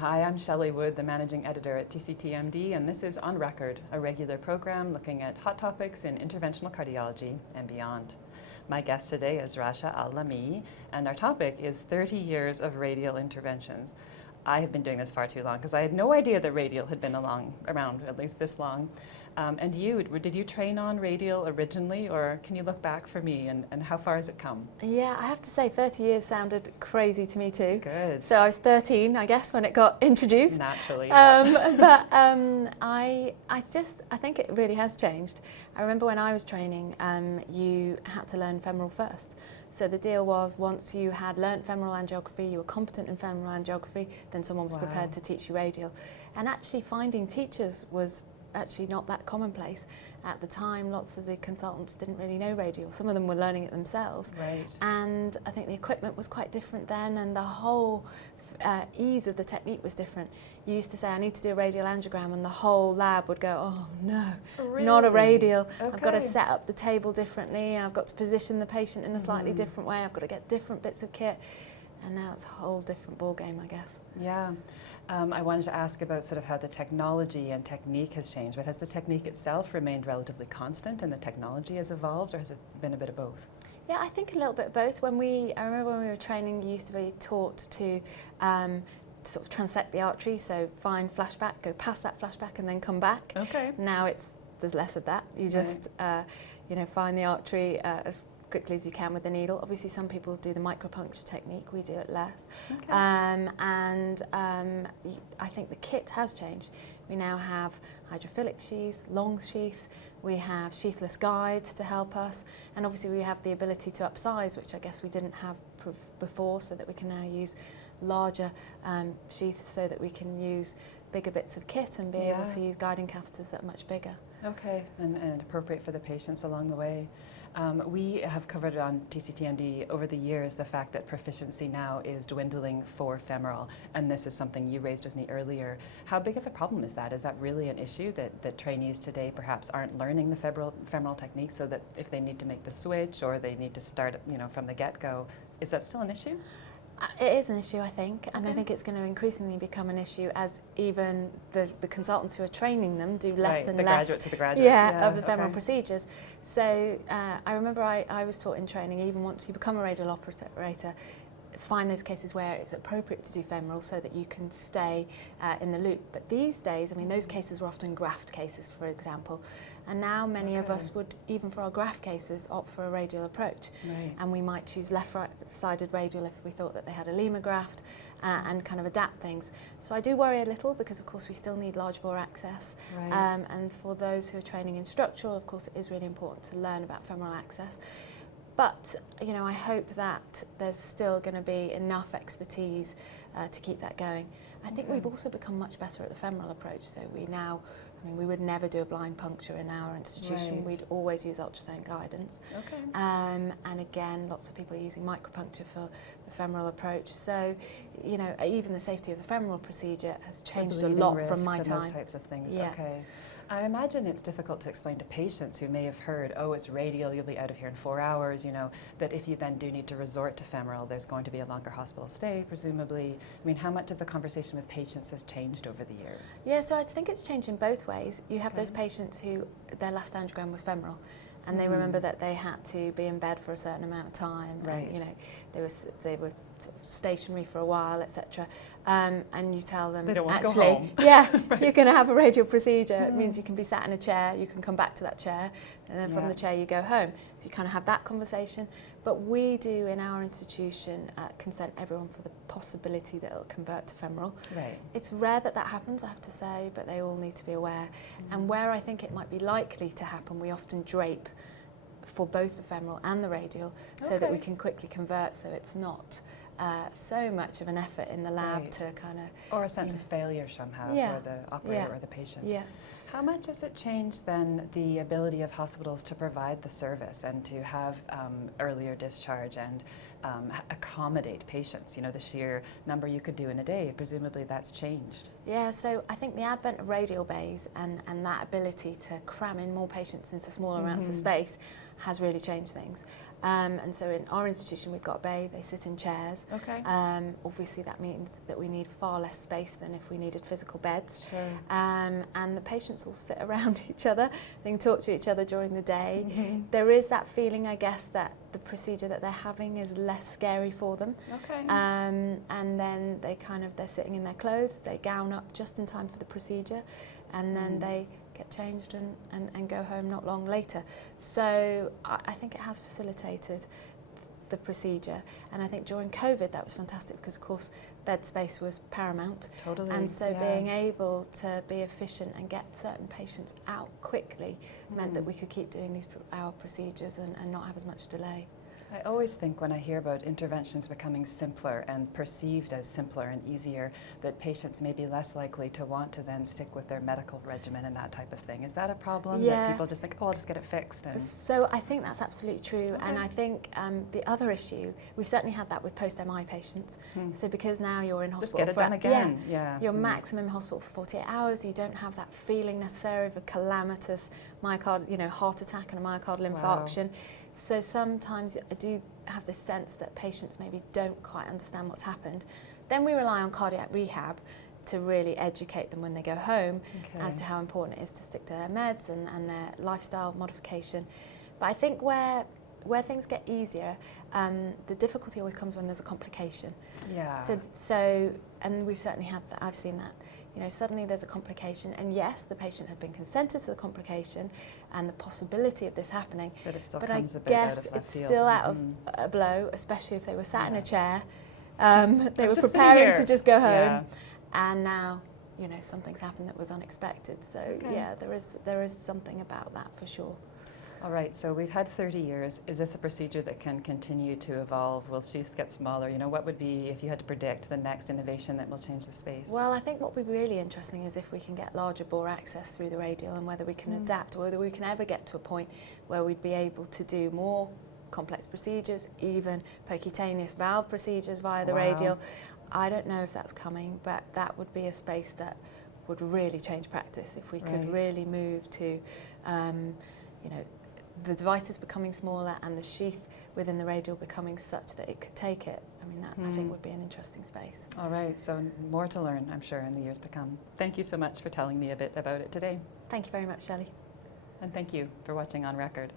Hi, I'm Shelley Wood, the Managing Editor at TCTMD, and this is On Record, a regular program looking at hot topics in interventional cardiology and beyond. My guest today is Rasha Al-Lamee, and our topic is 30 years of radial interventions. I have been doing this far too long because I had no idea that radial had been around at least this long. And you, did you train on radial originally, or can you look back for me and how far has it come? Yeah, I have to say 30 years sounded crazy to me too. Good. So I was 13, I guess, when it got introduced. Naturally. Yeah. I think it really has changed. I remember when I was training, you had to learn femoral first. So the deal was, once you had learnt femoral angiography, you were competent in femoral angiography, then someone was prepared to teach you radial. And actually finding teachers was actually not that commonplace. At the time, lots of the consultants didn't really know radial. Some of them were learning it themselves. Right. And I think the equipment was quite different then, and the whole ease of the technique was different. You used to say, I need to do a radial angiogram, and the whole lab would go, oh no, Really? not a radial. Okay. I've got to set up the table differently, I've got to position the patient in a slightly different way, I've got to get different bits of kit. And now it's a whole different ball game, I guess. Yeah. I wanted to ask about sort of how the technology and technique has changed, but has the technique itself remained relatively constant and the technology has evolved, or has it been a bit of both? Yeah, I think a little bit of both. I remember when we were training, you used to be taught to sort of transect the artery, so find flashback, go past that flashback and then come back. Okay. Now there's less of that. You just find the artery as quickly as you can with the needle. Obviously some people do the micropuncture technique, we do it less. Okay. I think the kit has changed. We now have hydrophilic sheaths, long sheaths, we have sheathless guides to help us, and obviously we have the ability to upsize, which I guess we didn't have before, so that we can now use larger sheaths so that we can use bigger bits of kit and be able to use guiding catheters that are much bigger. Okay, and appropriate for the patients along the way. We have covered on TCTMD over the years the fact that proficiency now is dwindling for femoral, and this is something you raised with me earlier. How big of a problem is that? Is that really an issue that trainees today perhaps aren't learning the femoral technique, so that if they need to make the switch or they need to start from the get-go, is that still an issue? It is an issue, I think, and I think it's going to increasingly become an issue as even the consultants who are training them do less and less of the femoral procedures. So I remember I was taught in training, even once you become a radial operator, find those cases where it's appropriate to do femoral so that you can stay in the loop. But these days, I mean, those cases were often graft cases, for example, and now many of us would, even for our graft cases, opt for a radial approach. Right. And we might choose left-sided radial if we thought that they had a Lima graft and kind of adapt things. So I do worry a little because, of course, we still need large bore access. Right. And for those who are training in structural, of course, it is really important to learn about femoral access. But, I hope that there's still going to be enough expertise to keep that going. I think we've also become much better at the femoral approach, so we would never do a blind puncture in our institution. Right. We'd always use ultrasound guidance. Okay. And again, lots of people are using micropuncture for the femoral approach. So, even the safety of the femoral procedure has changed a lot from my time. Those types of things. Yeah. Okay. I imagine it's difficult to explain to patients who may have heard, oh, it's radial, you'll be out of here in 4 hours, that if you then do need to resort to femoral, there's going to be a longer hospital stay, presumably. I mean, how much of the conversation with patients has changed over the years? Yeah, so I think it's changed in both ways. You have those patients who their last angiogram was femoral, and they remember that they had to be in bed for a certain amount of time. Right. And, they were sort of stationary for a while, etc. And you tell them, they don't want actually, to go home. Right. You're going to have a radial procedure. It means you can be sat in a chair, you can come back to that chair, and then from the chair you go home. So you kind of have that conversation. But we do in our institution consent everyone for the possibility that it'll convert to femoral. Right. It's rare that happens, I have to say, but they all need to be aware. And where I think it might be likely to happen, we often drape for both the femoral and the radial so that we can quickly convert, so it's not so much of an effort in the lab to kind of... Or a sense of failure somehow for the operator or the patient. Yeah. How much has it changed then the ability of hospitals to provide the service and to have earlier discharge and accommodate patients? The sheer number you could do in a day, presumably that's changed. Yeah, so I think the advent of radial bays and that ability to cram in more patients into smaller amounts of space has really changed things. And so in our institution, we've got a bay, they sit in chairs. Okay. Obviously that means that we need far less space than if we needed physical beds. Sure. And the patients all sit around each other, they can talk to each other during the day. Mm-hmm. There is that feeling, I guess, that the procedure that they're having is less scary for them. Okay. And then they're sitting in their clothes, they gown up just in time for the procedure, and then they get changed and go home not long later. So I think it has facilitated the procedure, and I think during COVID that was fantastic because of course bed space was paramount. Totally. And so yeah. being able to be efficient and get certain patients out quickly meant that we could keep doing our procedures and not have as much delay. I always think when I hear about interventions becoming simpler and perceived as simpler and easier, that patients may be less likely to want to then stick with their medical regimen and that type of thing. Is that a problem? Yeah. That people just think, oh, I'll just get it fixed? And So I think that's absolutely true. Okay. And I think the other issue, we've certainly had that with post-MI patients. So because now you're in just hospital get it for done again. Yeah. you're maximum in hospital for 48 hours, you don't have that feeling necessarily of a calamitous heart attack and a myocardial infarction. So sometimes I do have this sense that patients maybe don't quite understand what's happened. Then we rely on cardiac rehab to really educate them when they go home as to how important it is to stick to their meds and their lifestyle modification. But I think where things get easier, the difficulty always comes when there's a complication. Yeah. So and we've certainly had that, I've seen that. Suddenly there's a complication, and yes, the patient had been consented to the complication and the possibility of this happening. But it still but comes I a bit out guess of left it's field. still out of a blow, especially if they were sat in a chair. They were just sitting preparing here. to just go home, Yeah. and now something's happened that was unexpected. So yeah, there is something about that for sure. All right, so we've had 30 years. Is this a procedure that can continue to evolve? Will sheaths get smaller? What would be, if you had to predict, the next innovation that will change the space? Well, I think what would be really interesting is if we can get larger bore access through the radial, and whether we can adapt, or whether we can ever get to a point where we'd be able to do more complex procedures, even percutaneous valve procedures via the radial. I don't know if that's coming, but that would be a space that would really change practice if we could really move to, the devices becoming smaller and the sheath within the radial becoming such that it could take it. I mean, that I think would be an interesting space. All right, so more to learn, I'm sure, in the years to come. Thank you so much for telling me a bit about it today. Thank you very much, Shelley. And thank you for watching On Record.